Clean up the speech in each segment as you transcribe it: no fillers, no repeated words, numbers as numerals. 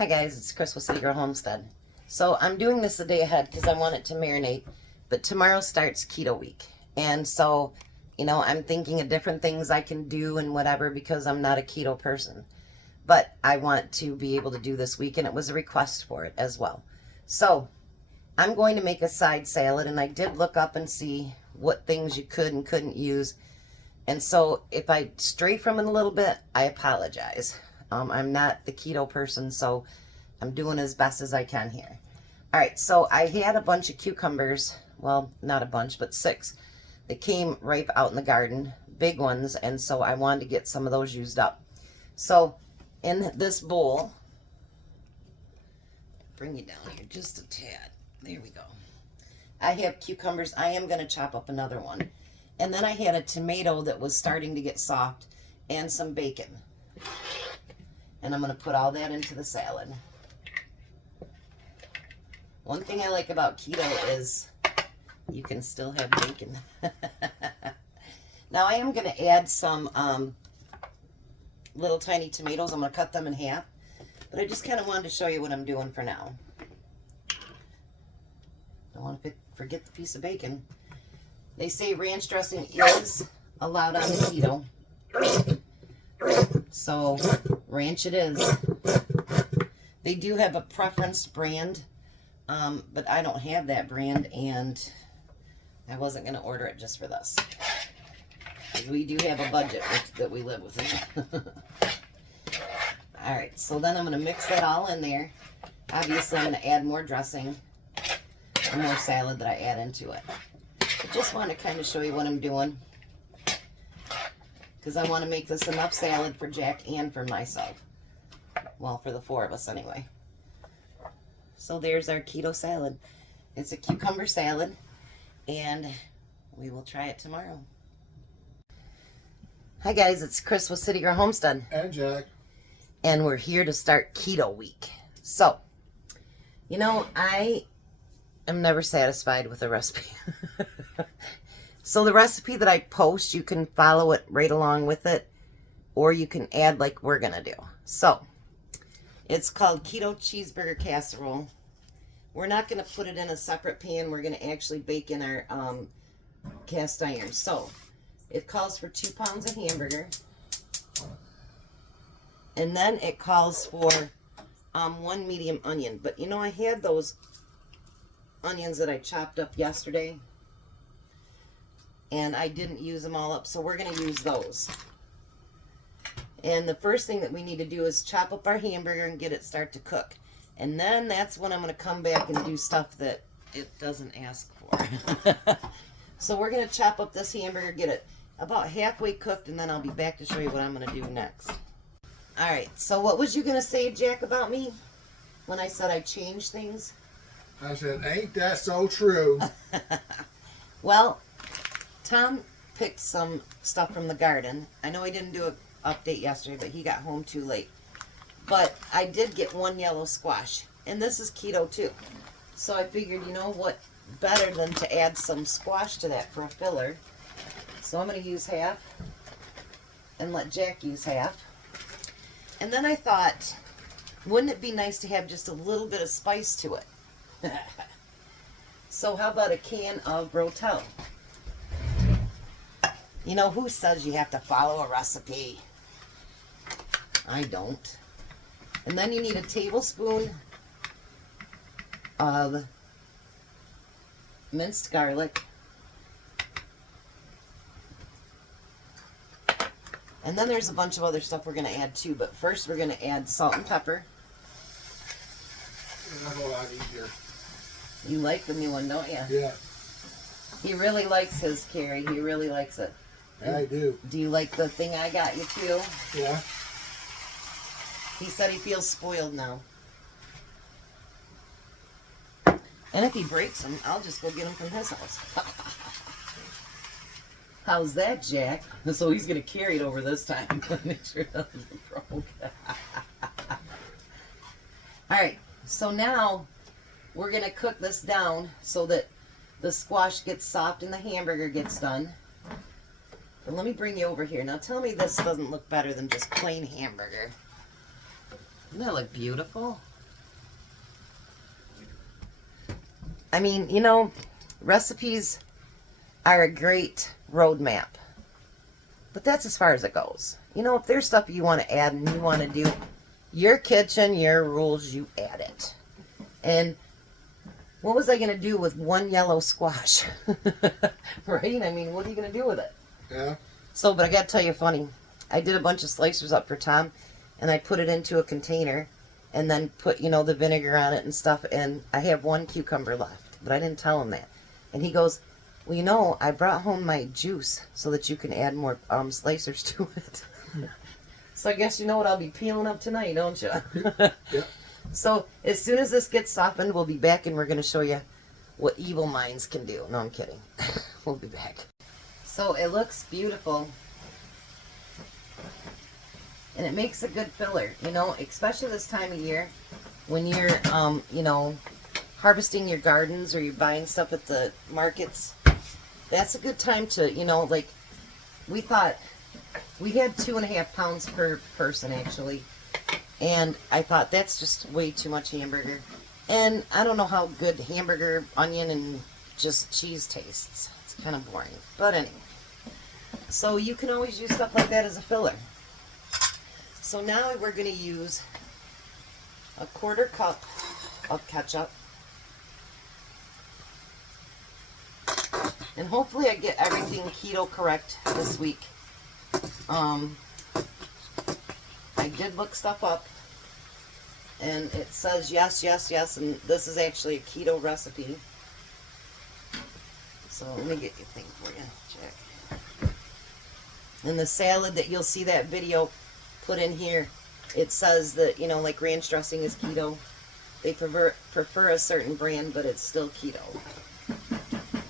Hi guys, it's Chris with City Girl Homestead. So I'm doing this a day ahead because I want it to marinate, but tomorrow starts keto week. And so, you know, I'm thinking of different things I can do and whatever because I'm not a keto person. But I want to be able to do this week, and it was a request for it as well. So I'm going to make a side salad, and I did look up and see what things you could and couldn't use. And so if I stray from it a little bit, I apologize. I'm not the keto person, so I'm doing as best as I can here. All right, so I had a bunch of cucumbers. Well, not a bunch, but 6. They came ripe out in the garden, big ones, and so I wanted to get some of those used up. So in this bowl, bring you down here just a tad. There we go. I have cucumbers. I am going to chop up another one. And then I had a tomato that was starting to get soft and some bacon. And I'm going to put all that into the salad. One thing I like about keto is you can still have bacon. Now I am going to add some little tiny tomatoes. I'm going to cut them in half. But I just kind of wanted to show you what I'm doing for now. Don't want to forget the piece of bacon. They say ranch dressing is allowed on keto. So ranch it is. They do have a preference brand, but I don't have that brand, and I wasn't going to order it just for this. We do have a budget that we live within. All right, so then I'm going to mix that all in there. Obviously, I'm going to add more dressing and more salad that I add into it. I just want to kind of show you what I'm doing, because I want to make this enough salad for Jack and for myself. Well, for the 4 of us anyway. So there's our keto salad. It's a cucumber salad, and we will try it tomorrow. Hi guys, it's Chris with City Girl Homestead. And Jack. And we're here to start keto week. So, you know, I am never satisfied with a recipe. So the recipe that I post, you can follow it right along with it, or you can add like we're going to do. So it's called Keto Cheeseburger Casserole. We're not going to put it in a separate pan. We're going to actually bake in our cast iron. So it calls for 2 pounds of hamburger. And then it calls for 1 medium onion. But you know, I had those onions that I chopped up yesterday, and I didn't use them all up, so we're going to use those. And the first thing that we need to do is chop up our hamburger and get it start to cook. And then that's when I'm going to come back and do stuff that it doesn't ask for. So we're going to chop up this hamburger, get it about halfway cooked, and then I'll be back to show you what I'm going to do next. All right, so what was you going to say, Jack, about me when I said I changed things? I said, ain't that so true? Well, Tom picked some stuff from the garden. I know he didn't do an update yesterday, but he got home too late. But I did get 1 yellow squash, and this is keto too. So I figured, you know what, better than to add some squash to that for a filler. So I'm going to use half and let Jack use half. And then I thought, wouldn't it be nice to have just a little bit of spice to it? So how about a can of Rotel? You know, who says you have to follow a recipe? I don't. And then you need a tablespoon of minced garlic. And then there's a bunch of other stuff we're going to add too, but first we're going to add salt and pepper. That's a lot easier. You like the new one, don't you? Yeah. He really likes his, Carrie. He really likes it. And I do. Do you like the thing I got you too? Yeah. He said he feels spoiled now. And if he breaks them, I'll just go get them from his house. How's that, Jack? So he's going to carry it over this time. Make sure it doesn't broke. Alright, so now we're going to cook this down so that the squash gets soft and the hamburger gets done. But let me bring you over here. Now tell me this doesn't look better than just plain hamburger. Doesn't that look beautiful? I mean, you know, recipes are a great roadmap. But that's as far as it goes. You know, if there's stuff you want to add and you want to do, your kitchen, your rules, you add it. And what was I going to do with one yellow squash? Right? I mean, what are you going to do with it? Yeah. So, but I got to tell you funny. I did a bunch of slicers up for Tom, and I put it into a container, and then put, you know, the vinegar on it and stuff, and I have one cucumber left, but I didn't tell him that. And he goes, well, you know, I brought home my juice so that you can add more slicers to it. So I guess you know what I'll be peeling up tonight, don't you? Yep. So as soon as this gets softened, we'll be back and we're going to show you what evil minds can do. No, I'm kidding. We'll be back. So it looks beautiful. And it makes a good filler, you know, especially this time of year when you're, you know, harvesting your gardens or you're buying stuff at the markets. That's a good time to, you know, like, we thought, we had 2.5 pounds per person, actually. And I thought, that's just way too much hamburger. And I don't know how good hamburger, onion, and just cheese tastes. It's kind of boring. But anyway. So you can always use stuff like that as a filler. So now we're going to use a 1/4 cup of ketchup. And hopefully I get everything keto correct this week. I did look stuff up, and it says yes, yes, yes, and this is actually a keto recipe. So let me get your thing for you, Jack. And the salad that you'll see that video put in here, it says that, you know, like ranch dressing is keto. They prefer a certain brand, but it's still keto.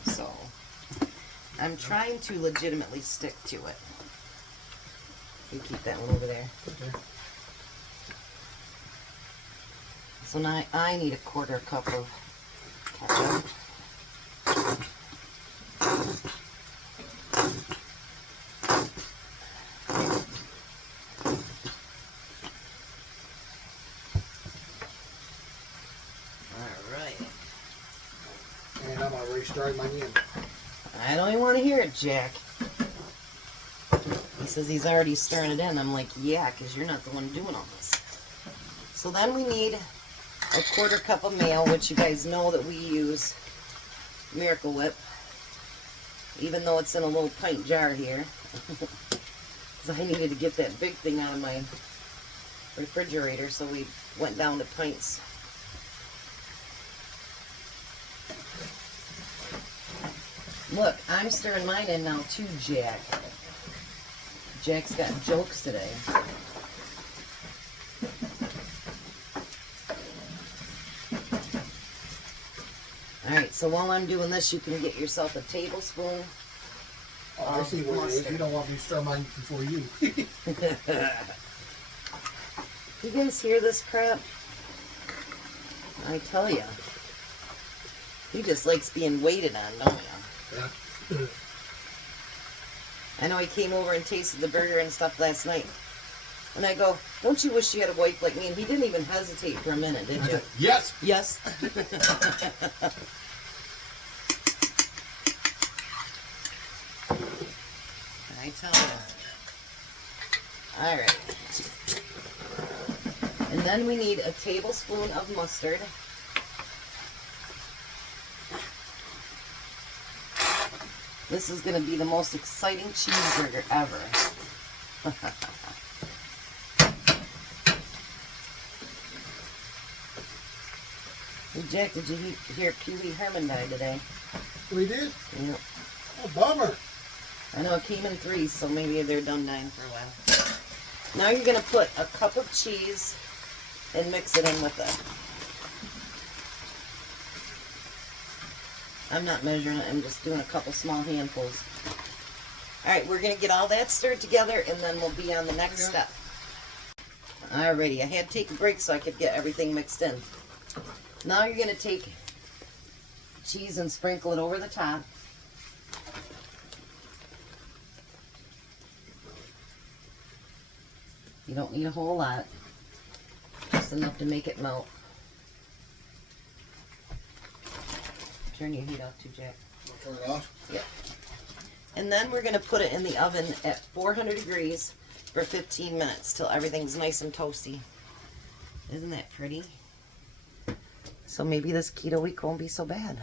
So I'm trying to legitimately stick to it. You keep that one over there. Okay. So now I need a 1/4 cup of ketchup. Alright. And I'm already starting my in. I don't even want to hear it, Jack. He says he's already stirring it in. I'm like, yeah, because you're not the one doing all this. So then we need a 1/4 cup of mayo, which you guys know that we use Miracle Whip, even though it's in a little pint jar here. Because I needed to get that big thing out of my refrigerator, so we went down to pints. Look, I'm stirring mine in now too, Jack. Jack's got jokes today. Alright, so while I'm doing this, you can get yourself a tablespoon. Oh, I see what it is. You don't want me to stir mine before you. You guys hear this crap? I tell ya. He just likes being waited on, don't ya? Yeah. I know he came over and tasted the burger and stuff last night. And I go, don't you wish you had a wife like me? And he didn't even hesitate for a minute, did you? Yes. Yes. I tell you. Alright. And then we need a tablespoon of mustard. This is going to be the most exciting cheeseburger ever. Hey Jack, did you hear Pee Wee Herman died today? We did? Yeah. Oh, bummer. I know it came in 3s, so maybe they're done dying for a while. Now you're going to put a cup of cheese and mix it in with it. I'm not measuring it, I'm just doing a couple small handfuls. Alright, we're going to get all that stirred together and then we'll be on the next step. Alrighty, I had to take a break so I could get everything mixed in. Now you're going to take cheese and sprinkle it over the top. You don't need a whole lot, just enough to make it melt. Turn your heat off too, Jack. I'll turn it off. Yep. And then we're going to put it in the oven at 400 degrees for 15 minutes till everything's nice and toasty. Isn't that pretty? So maybe this keto week won't be so bad.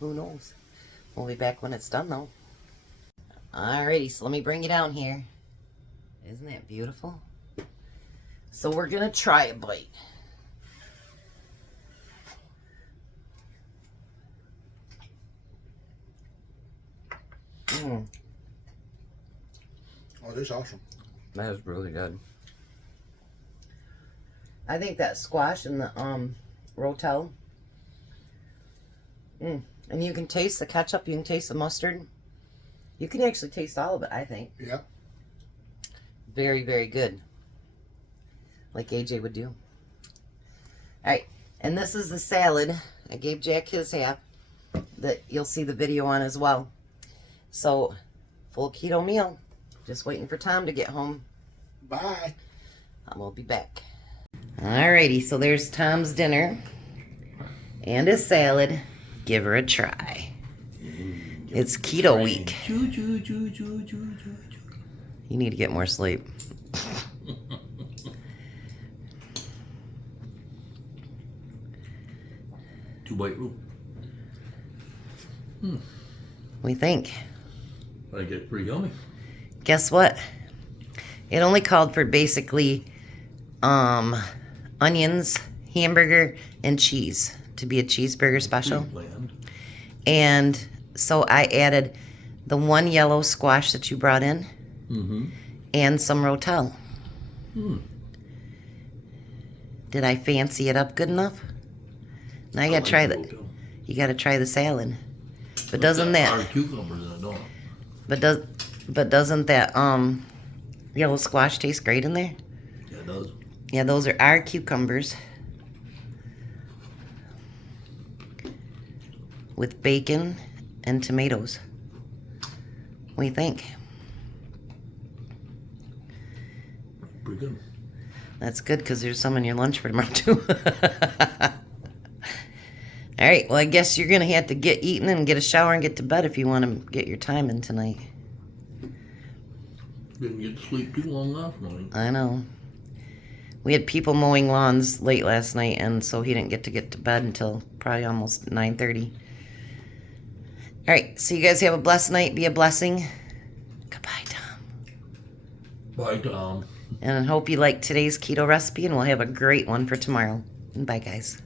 Who knows? We'll be back when it's done though. Alrighty, so let me bring you down here. Isn't that beautiful? So we're going to try a bite. Oh, this is awesome. That is really good. I think that squash and the rotel. And you can taste the ketchup, you can taste the mustard. You can actually taste all of it, I think. Yeah. Very, very good. Like AJ would do. Alright, and this is the salad. I gave Jack his half that you'll see the video on as well. So, full keto meal. Just waiting for Tom to get home. Bye. I will be back. Alrighty, so there's Tom's dinner and his salad. Give her a try. It's keto week. You need to get more sleep. 2-bite rule. What do you think? I think it's pretty yummy. Guess what? It only called for basically onions, hamburger, and cheese to be a cheeseburger special. Bland. And so I added the one yellow squash that you brought in and some rotel. Did I fancy it up good enough? Now you gotta try the you gotta try the salad. But doesn't that Our cucumbers in it, don't it? but doesn't that yellow squash taste great in there? Yeah, it does. Yeah, those are our cucumbers with bacon and tomatoes. What do you think? Pretty good. That's good because there's some in your lunch for tomorrow too. All right, well I guess you're gonna have to get eating and get a shower and get to bed if you want to get your time in tonight. Didn't get to sleep too long last night. I know. We had people mowing lawns late last night, and so he didn't get to bed until probably almost 9:30. All right, so you guys have a blessed night. Be a blessing. Goodbye, Tom. Bye, Tom. And I hope you liked today's keto recipe, and we'll have a great one for tomorrow. And bye, guys.